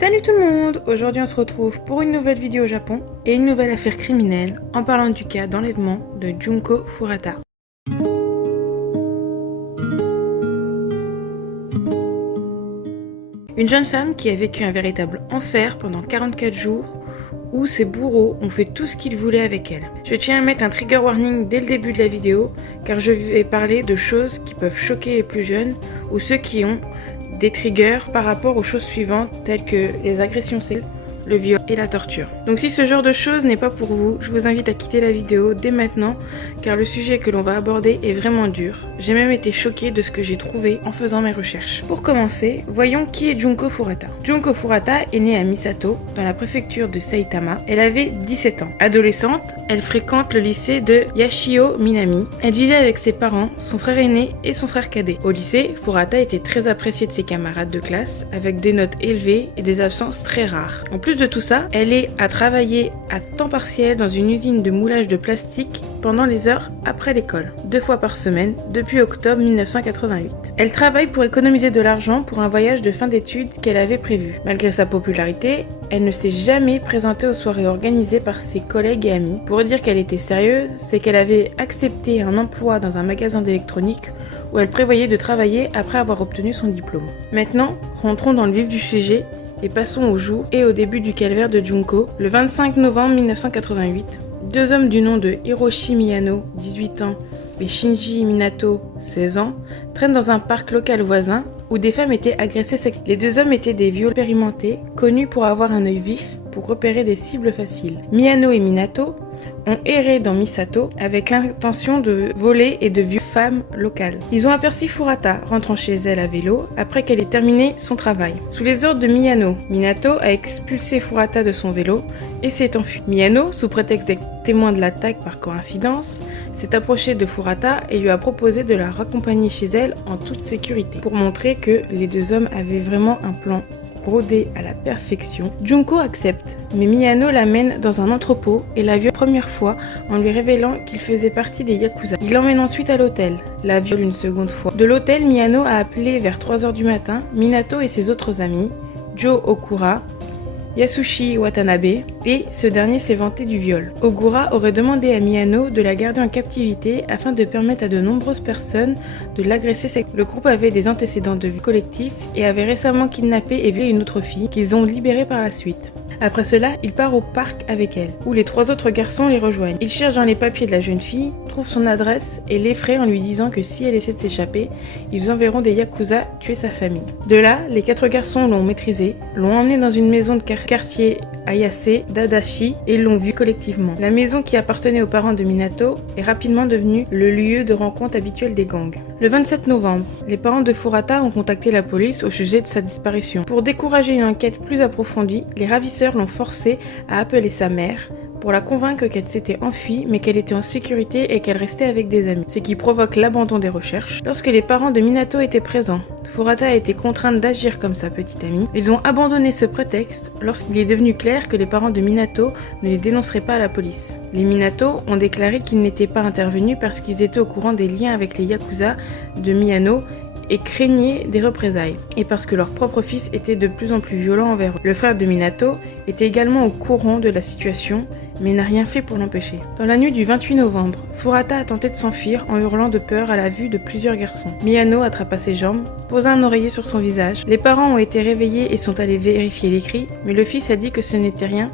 Salut tout le monde! Aujourd'hui on se retrouve pour une nouvelle vidéo au Japon et une nouvelle affaire criminelle en parlant du cas d'enlèvement de Junko Furuta. Une jeune femme qui a vécu un véritable enfer pendant 44 jours où ses bourreaux ont fait tout ce qu'ils voulaient avec elle. Je tiens à mettre un trigger warning dès le début de la vidéo car je vais parler de choses qui peuvent choquer les plus jeunes ou ceux qui ont des triggers par rapport aux choses suivantes telles que les agressions sexuelles, le viol et la torture. Donc si ce genre de choses n'est pas pour vous, je vous invite à quitter la vidéo dès maintenant car le sujet que l'on va aborder est vraiment dur. J'ai même été choquée de ce que j'ai trouvé en faisant mes recherches. Pour commencer, voyons qui est Junko Furuta. Junko Furuta est née à Misato, dans la préfecture de Saitama. Elle avait 17 ans. Adolescente, elle fréquente le lycée de Yashio Minami. Elle vivait avec ses parents, son frère aîné et son frère cadet. Au lycée, Furuta était très appréciée de ses camarades de classe, avec des notes élevées et des absences très rares. En plus de tout ça, elle est à travailler à temps partiel dans une usine de moulage de plastique pendant les heures après l'école, 2 fois par semaine, depuis octobre 1988. Elle travaille pour économiser de l'argent pour un voyage de fin d'études qu'elle avait prévu. Malgré sa popularité, elle ne s'est jamais présentée aux soirées organisées par ses collègues et amis. Pour dire qu'elle était sérieuse, c'est qu'elle avait accepté un emploi dans un magasin d'électronique où elle prévoyait de travailler après avoir obtenu son diplôme. Maintenant, rentrons dans le vif du sujet et passons au jour et au début du calvaire de Junko. Le 25 novembre 1988, deux hommes du nom de Hiroshi Miyano, 18 ans, et Shinji Minato, 16 ans, traînent dans un parc local voisin où des femmes étaient agressées sexuellement. Les deux hommes étaient des violeurs expérimentés, connus pour avoir un œil vif pour repérer des cibles faciles. Miyano et Minato ont erré dans Misato avec l'intention de voler et de violer femmes locales. Ils ont aperçu Furuta rentrant chez elle à vélo après qu'elle ait terminé son travail. Sous les ordres de Miyano, Minato a expulsé Furuta de son vélo et s'est enfui. Miyano, sous prétexte d'être témoin de l'attaque par coïncidence, s'est approché de Furuta et lui a proposé de la raccompagner chez elle en toute sécurité pour montrer que les deux hommes avaient vraiment un plan rodé à la perfection. Junko accepte, mais Miyano l'amène dans un entrepôt et la viole première fois en lui révélant qu'il faisait partie des Yakuza. Il l'emmène ensuite à l'hôtel, la viole une seconde fois. De l'hôtel, Miyano a appelé vers 3h du matin Minato et ses autres amis, Joe Okura, Yasushi Watanabe, et ce dernier s'est vanté du viol. Ogura aurait demandé à Miyano de la garder en captivité afin de permettre à de nombreuses personnes de l'agresser sexuellement. Le groupe avait des antécédents de viol collectif et avait récemment kidnappé et violé une autre fille qu'ils ont libérée par la suite. Après cela, il part au parc avec elle, où les 3 autres garçons les rejoignent. Il cherche dans les papiers de la jeune fille, trouve son adresse et l'effraie en lui disant que si elle essaie de s'échapper, ils enverront des Yakuza tuer sa famille. De là, les 4 garçons l'ont maîtrisé, l'ont emmené dans une maison de quartier Ayase d'Adachi et l'ont vu collectivement. La maison qui appartenait aux parents de Minato est rapidement devenue le lieu de rencontre habituel des gangs. Le 27 novembre, les parents de Furuta ont contacté la police au sujet de sa disparition. Pour décourager une enquête plus approfondie, les ravisseurs l'ont forcé à appeler sa mère pour la convaincre qu'elle s'était enfuie mais qu'elle était en sécurité et qu'elle restait avec des amis, ce qui provoque l'abandon des recherches. Lorsque les parents de Minato étaient présents, Furuta a été contrainte d'agir comme sa petite amie. Ils ont abandonné ce prétexte lorsqu'il est devenu clair que les parents de Minato ne les dénonceraient pas à la police. Les Minato ont déclaré qu'ils n'étaient pas intervenus parce qu'ils étaient au courant des liens avec les Yakuza de Miyano et craignaient des représailles, et parce que leur propre fils était de plus en plus violent envers eux. Le frère de Minato était également au courant de la situation, mais n'a rien fait pour l'empêcher. Dans la nuit du 28 novembre, Furuta a tenté de s'enfuir en hurlant de peur à la vue de plusieurs garçons. Miyano attrapa ses jambes, posa un oreiller sur son visage. Les parents ont été réveillés et sont allés vérifier les cris, mais le fils a dit que ce n'était rien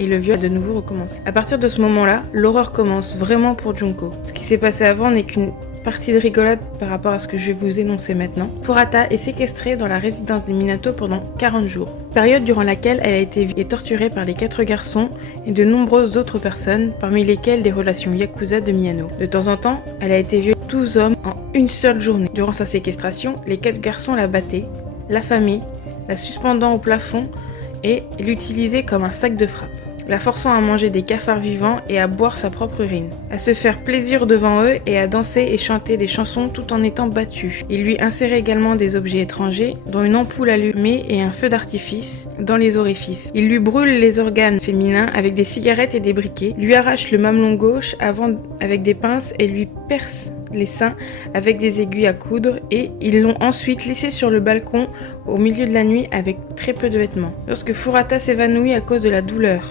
et le viol a de nouveau recommencé. À partir de ce moment-là, l'horreur commence vraiment pour Junko. Ce qui s'est passé avant n'est qu'une partie de rigolade par rapport à ce que je vais vous énoncer maintenant. Furuta est séquestrée dans la résidence des Minato pendant 40 jours, période durant laquelle elle a été violée et torturée par les 4 garçons et de nombreuses autres personnes, parmi lesquelles des relations Yakuza de Miyano. De temps en temps, elle a été violée 12 hommes en une seule journée. Durant sa séquestration, les 4 garçons la battaient, l'affamaient, la suspendant au plafond et l'utilisaient comme un sac de frappe, la forçant à manger des cafards vivants et à boire sa propre urine, à se faire plaisir devant eux et à danser et chanter des chansons tout en étant battu. Il lui insérait également des objets étrangers, dont une ampoule allumée et un feu d'artifice dans les orifices. Il lui brûle les organes féminins avec des cigarettes et des briquets, lui arrache le mamelon gauche avec des pinces et lui perce les seins avec des aiguilles à coudre et ils l'ont ensuite laissé sur le balcon au milieu de la nuit avec très peu de vêtements. Lorsque Furata s'évanouit à cause de la douleur,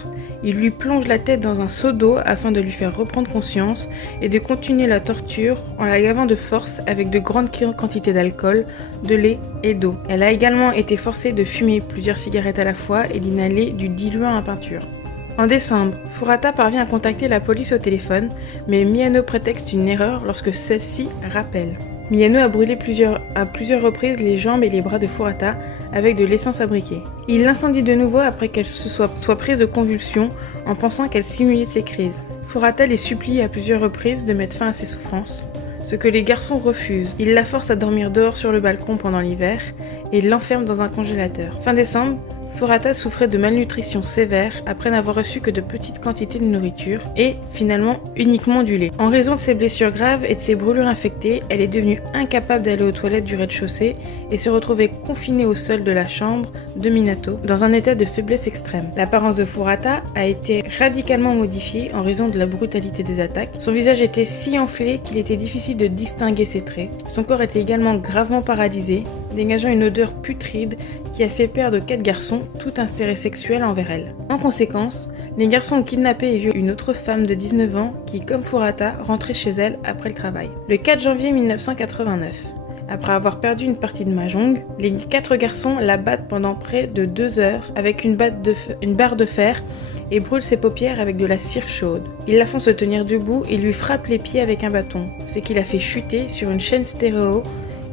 il lui plonge la tête dans un seau d'eau afin de lui faire reprendre conscience et de continuer la torture en la gavant de force avec de grandes quantités d'alcool, de lait et d'eau. Elle a également été forcée de fumer plusieurs cigarettes à la fois et d'inhaler du diluant à peinture. En décembre, Furata parvient à contacter la police au téléphone, mais Miyano prétexte une erreur lorsque celle-ci rappelle. Miyano a brûlé à plusieurs reprises les jambes et les bras de Furata avec de l'essence à briquet. Il l'incendie de nouveau après qu'elle soit prise de convulsions en pensant qu'elle simulait ses crises. Furata les supplie à plusieurs reprises de mettre fin à ses souffrances, ce que les garçons refusent. Il la force à dormir dehors sur le balcon pendant l'hiver et l'enferme dans un congélateur. Fin décembre, Furata souffrait de malnutrition sévère après n'avoir reçu que de petites quantités de nourriture et, finalement, uniquement du lait. En raison de ses blessures graves et de ses brûlures infectées, elle est devenue incapable d'aller aux toilettes du rez-de-chaussée et se retrouvait confinée au sol de la chambre de Minato, dans un état de faiblesse extrême. L'apparence de Furata a été radicalement modifiée en raison de la brutalité des attaques. Son visage était si enflé qu'il était difficile de distinguer ses traits. Son corps était également gravement paralysé, dégageant une odeur putride qui a fait perdre 4 garçons tout intérêt sexuel envers elle. En conséquence, les garçons ont kidnappé et violé une autre femme de 19 ans qui, comme Furata, rentrait chez elle après le travail. Le 4 janvier 1989, après avoir perdu une partie de mahjong, les 4 garçons la battent pendant près de 2 heures avec une barre de fer et brûlent ses paupières avec de la cire chaude. Ils la font se tenir debout et lui frappent les pieds avec un bâton, ce qui la fait chuter sur une chaîne stéréo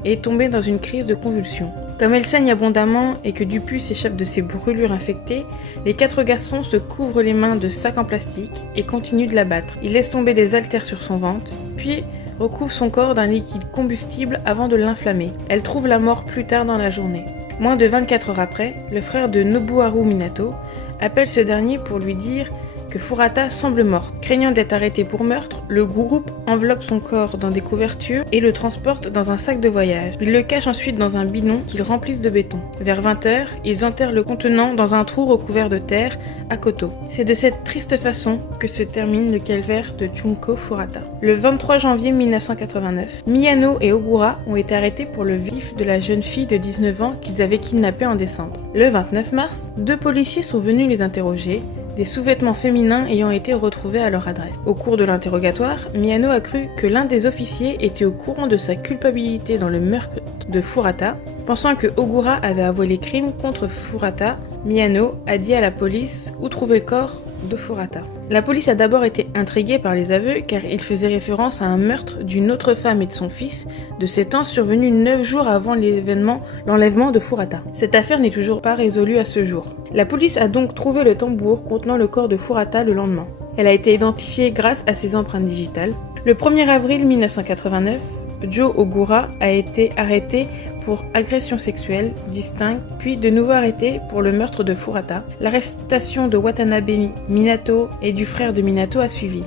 et tomber dans une crise de convulsion. Comme elle saigne abondamment et que du pus s'échappe de ses brûlures infectées, les 4 garçons se couvrent les mains de sacs en plastique et continuent de la battre. Ils laissent tomber des haltères sur son ventre, puis recouvrent son corps d'un liquide combustible avant de l'inflammer. Elle trouve la mort plus tard dans la journée. Moins de 24 heures après, le frère de Nobuharu Minato appelle ce dernier pour lui dire que Furata semble morte. Craignant d'être arrêté pour meurtre, le groupe enveloppe son corps dans des couvertures et le transporte dans un sac de voyage. Ils le cachent ensuite dans un bidon qu'ils remplissent de béton. Vers 20h, ils enterrent le contenant dans un trou recouvert de terre à Koto. C'est de cette triste façon que se termine le calvaire de Junko Furata. Le 23 janvier 1989, Miyano et Ogura ont été arrêtés pour le viol de la jeune fille de 19 ans qu'ils avaient kidnappée en décembre. Le 29 mars, 2 policiers sont venus les interroger, des sous-vêtements féminins ayant été retrouvés à leur adresse. Au cours de l'interrogatoire, Miyano a cru que l'un des officiers était au courant de sa culpabilité dans le meurtre de Furata. Pensant que Ogura avait avoué les crimes contre Furata, Miyano a dit à la police où trouver le corps de Furata. La police a d'abord été intriguée par les aveux car ils faisaient référence à un meurtre d'une autre femme et de son fils de 7 ans survenu 9 jours avant l'enlèvement de Furata. Cette affaire n'est toujours pas résolue à ce jour. La police a donc trouvé le tambour contenant le corps de Furata le lendemain. Elle a été identifiée grâce à ses empreintes digitales. Le 1er avril 1989, Joe Ogura a été arrêté pour agression sexuelle distincte, puis de nouveau arrêté pour le meurtre de Furata. L'arrestation de Watanabe Minato et du frère de Minato a suivi.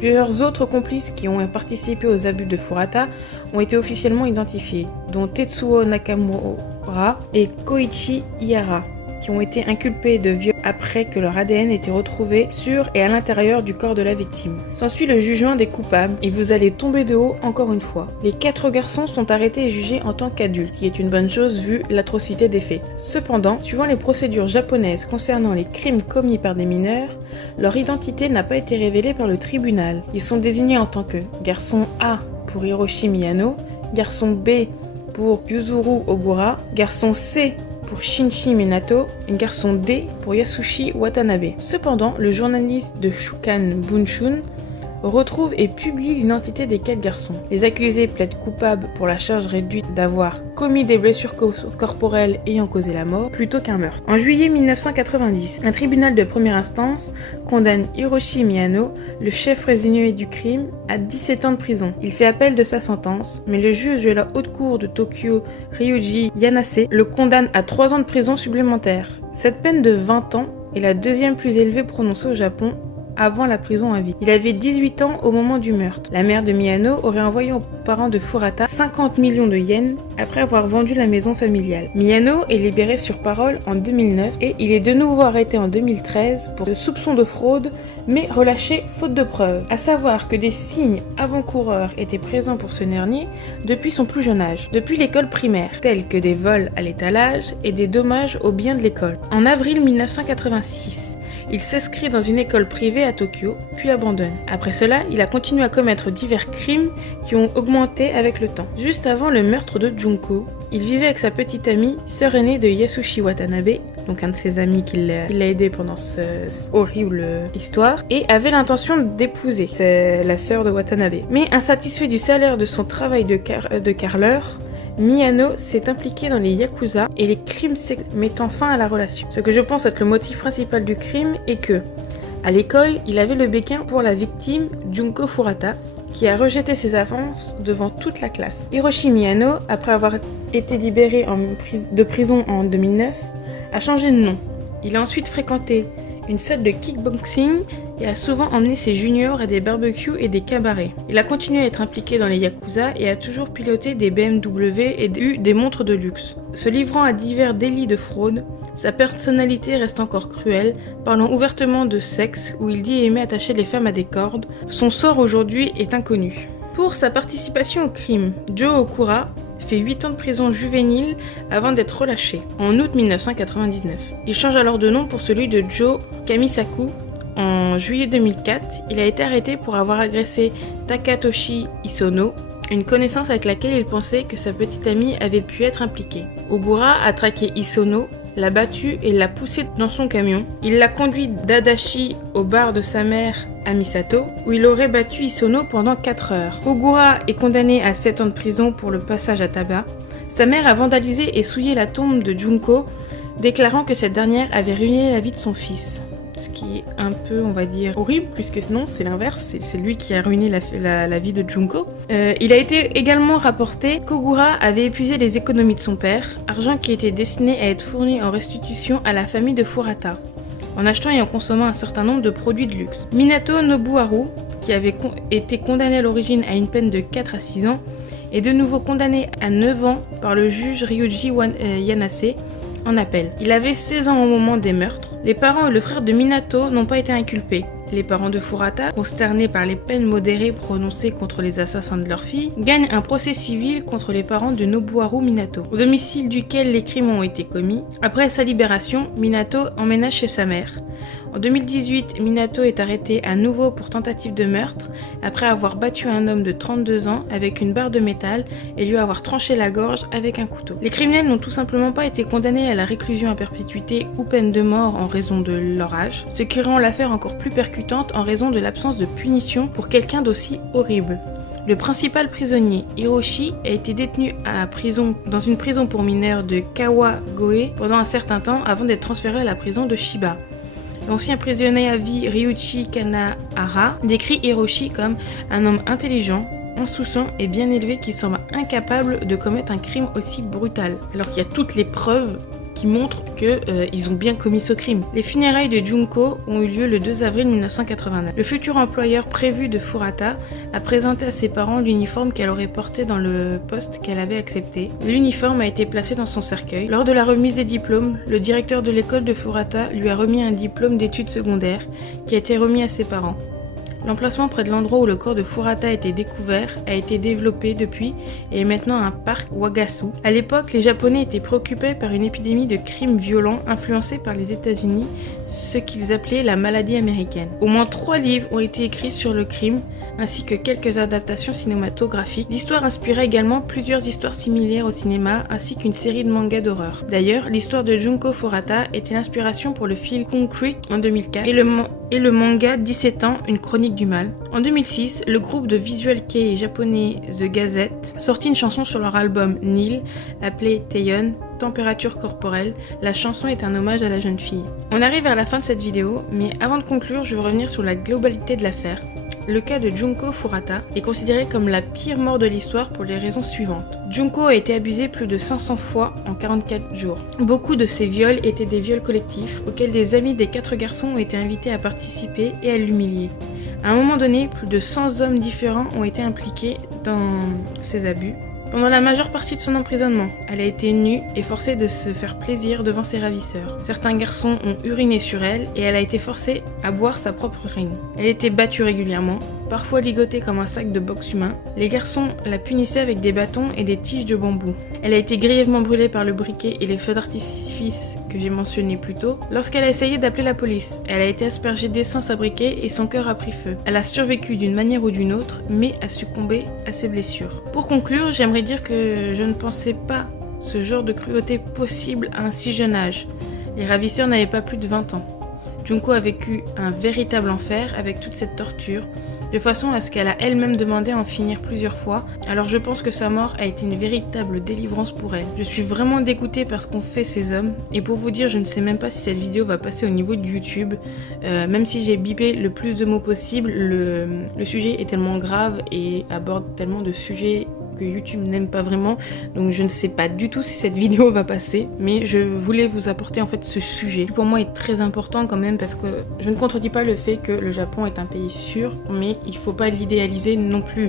Plusieurs autres complices qui ont participé aux abus de Furata ont été officiellement identifiés, dont Tetsuo Nakamura et Koichi Ihara, qui ont été inculpés de viol après que leur ADN ait été retrouvé sur et à l'intérieur du corps de la victime. S'ensuit le jugement des coupables et vous allez tomber de haut encore une fois. Les 4 garçons sont arrêtés et jugés en tant qu'adultes, qui est une bonne chose vu l'atrocité des faits. Cependant, suivant les procédures japonaises concernant les crimes commis par des mineurs, leur identité n'a pas été révélée par le tribunal. Ils sont désignés en tant que garçon A pour Hiroshi Miyano, garçon B pour Yuzuru Ogura, garçon C pour Shinji Minato et garçon D pour Yasushi Watanabe. Cependant, le journaliste de Shukan Bunshun retrouve et publie l'identité des 4 garçons. Les accusés plaident coupables pour la charge réduite d'avoir commis des blessures corporelles ayant causé la mort plutôt qu'un meurtre. En juillet 1990, un tribunal de première instance condamne Hiroshi Miyano, le chef présumé du crime, à 17 ans de prison. Il fait appel de sa sentence, mais le juge de la haute cour de Tokyo, Ryuji Yanase, le condamne à 3 ans de prison supplémentaires. Cette peine de 20 ans est la 2e plus élevée prononcée au Japon avant la prison à vie. Il avait 18 ans au moment du meurtre. La mère de Miyano aurait envoyé aux parents de Furata 50 millions de yens après avoir vendu la maison familiale. Miyano est libéré sur parole en 2009 et il est de nouveau arrêté en 2013 pour de soupçons de fraude mais relâché faute de preuves. À savoir que des signes avant-coureurs étaient présents pour ce dernier depuis son plus jeune âge, depuis l'école primaire, tels que des vols à l'étalage et des dommages aux biens de l'école. En avril 1986, il s'inscrit dans une école privée à Tokyo, puis abandonne. Après cela, il a continué à commettre divers crimes qui ont augmenté avec le temps. Juste avant le meurtre de Junko, il vivait avec sa petite amie, sœur aînée de Yasushi Watanabe, donc un de ses amis qui l'a aidé pendant cette horrible histoire, et avait l'intention d'épouser la sœur de Watanabe. Mais insatisfait du salaire de son travail de carreleur, Miyano s'est impliqué dans les yakuza et les crimes mettant fin à la relation. Ce que je pense être le motif principal du crime est que, à l'école, il avait le béquin pour la victime, Junko Furata, qui a rejeté ses avances devant toute la classe. Hiroshi Miyano, après avoir été libéré de prison en 2009, a changé de nom. Il a ensuite fréquenté une salle de kickboxing et a souvent emmené ses juniors à des barbecues et des cabarets. Il a continué à être impliqué dans les yakuza et a toujours piloté des BMW et eu des montres de luxe. Se livrant à divers délits de fraude, sa personnalité reste encore cruelle, parlant ouvertement de sexe où il dit aimer attacher les femmes à des cordes. Son sort aujourd'hui est inconnu. Pour sa participation au crime, Joe Okura fait 8 ans de prison juvénile avant d'être relâché, en août 1999. Il change alors de nom pour celui de Joe Kamisaku. En juillet 2004, il a été arrêté pour avoir agressé Takatoshi Isono, une connaissance avec laquelle il pensait que sa petite amie avait pu être impliquée. Ogura a traqué Isono, l'a battu et l'a poussé dans son camion. Il l'a conduit d'Adachi au bar de sa mère à Misato, où il aurait battu Isono pendant 4 heures. Ogura est condamné à 7 ans de prison pour le passage à tabac. Sa mère a vandalisé et souillé la tombe de Junko, déclarant que cette dernière avait ruiné la vie de son fils. Ce qui est un peu, on va dire, horrible, puisque sinon c'est l'inverse, c'est lui qui a ruiné la vie de Junko. Il a été également rapporté qu'Ogura avait épuisé les économies de son père, argent qui était destiné à être fourni en restitution à la famille de Furata, en achetant et en consommant un certain nombre de produits de luxe. Minato Nobuharu, qui avait été condamné à l'origine à une peine de 4 à 6 ans, est de nouveau condamné à 9 ans par le juge Ryuji Yanase, en appel. Il avait 16 ans au moment des meurtres. Les parents et le frère de Minato n'ont pas été inculpés. Les parents de Furata, consternés par les peines modérées prononcées contre les assassins de leur fille, gagnent un procès civil contre les parents de Nobuharu Minato, au domicile duquel les crimes ont été commis. Après sa libération, Minato emménage chez sa mère. En 2018, Minato est arrêté à nouveau pour tentative de meurtre après avoir battu un homme de 32 ans avec une barre de métal et lui avoir tranché la gorge avec un couteau. Les criminels n'ont tout simplement pas été condamnés à la réclusion à perpétuité ou peine de mort en raison de leur âge, ce qui rend l'affaire encore plus percutante en raison de l'absence de punition pour quelqu'un d'aussi horrible. Le principal prisonnier, Hiroshi, a été détenu dans une prison pour mineurs de Kawagoe pendant un certain temps avant d'être transféré à la prison de Shiba. L'ancien prisonnier à vie Ryuichi Kanahara décrit Hiroshi comme un homme intelligent, insouciant et bien élevé qui semble incapable de commettre un crime aussi brutal, alors qu'il y a toutes les preuves qui montrent qu'ils ont bien commis ce crime. Les funérailles de Junko ont eu lieu le 2 avril 1989. Le futur employeur prévu de Furata a présenté à ses parents l'uniforme qu'elle aurait porté dans le poste qu'elle avait accepté. L'uniforme a été placé dans son cercueil. Lors de la remise des diplômes, le directeur de l'école de Furata lui a remis un diplôme d'études secondaires qui a été remis à ses parents. L'emplacement près de l'endroit où le corps de Furata a été découvert a été développé depuis et est maintenant un parc Wagasu. À l'époque, les Japonais étaient préoccupés par une épidémie de crimes violents influencés par les États-Unis, ce qu'ils appelaient la maladie américaine. Au moins 3 livres ont été écrits sur le crime, ainsi que quelques adaptations cinématographiques. L'histoire inspirait également plusieurs histoires similaires au cinéma, ainsi qu'une série de mangas d'horreur. D'ailleurs, l'histoire de Junko Furata était l'inspiration pour le film Concrete en 2004 et le manga 17 ans, une chronique du mal. En 2006, le groupe de visual kei japonais The Gazette sortit une chanson sur leur album Nil, appelée Teion, température corporelle. La chanson est un hommage à la jeune fille. On arrive vers la fin de cette vidéo, mais avant de conclure, je veux revenir sur la globalité de l'affaire. Le cas de Junko Furuta est considéré comme la pire mort de l'histoire pour les raisons suivantes. Junko a été abusée plus de 500 fois en 44 jours. Beaucoup de ces viols étaient des viols collectifs auxquels des amis des 4 garçons ont été invités à participer et à l'humilier. À un moment donné, plus de 100 hommes différents ont été impliqués dans ces abus. Pendant la majeure partie de son emprisonnement, elle a été nue et forcée de se faire plaisir devant ses ravisseurs. Certains garçons ont uriné sur elle et elle a été forcée à boire sa propre urine. Elle était battue régulièrement, parfois ligotée comme un sac de boxe humain. Les garçons la punissaient avec des bâtons et des tiges de bambou. Elle a été grièvement brûlée par le briquet et les feux d'artifice que j'ai mentionnés plus tôt. Lorsqu'elle a essayé d'appeler la police, elle a été aspergée d'essence à briquet et son cœur a pris feu. Elle a survécu d'une manière ou d'une autre, mais a succombé à ses blessures. Pour conclure, j'aimerais dire que je ne pensais pas ce genre de cruauté possible à un si jeune âge. Les ravisseurs n'avaient pas plus de 20 ans. Junko a vécu un véritable enfer avec toute cette torture, de façon à ce qu'elle a elle-même demandé à en finir plusieurs fois, alors je pense que sa mort a été une véritable délivrance pour elle. Je suis vraiment dégoûtée par ce qu'ont fait ces hommes, et pour vous dire, je ne sais même pas si cette vidéo va passer au niveau de YouTube, même si j'ai bipé le plus de mots possible, le sujet est tellement grave et aborde tellement de sujets que YouTube n'aime pas vraiment, donc je ne sais pas du tout si cette vidéo va passer, mais je voulais vous apporter en fait ce sujet qui pour moi est très important quand même, parce que je ne contredis pas le fait que le Japon est un pays sûr, mais il faut pas l'idéaliser non plus.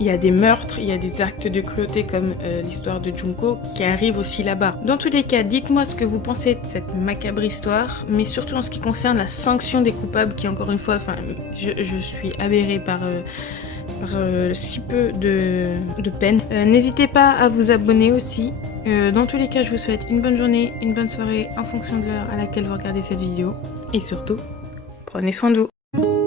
Il y a des meurtres, il y a des actes de cruauté comme l'histoire de Junko qui arrive aussi là-bas. Dans tous les cas, dites-moi ce que vous pensez de cette macabre histoire, mais surtout en ce qui concerne la sanction des coupables qui, encore une fois, enfin, je suis aberrée par si peu de peine. N'hésitez pas à vous abonner aussi. Dans tous les cas, je vous souhaite une bonne journée, une bonne soirée en fonction de l'heure à laquelle vous regardez cette vidéo. Et surtout, prenez soin de vous.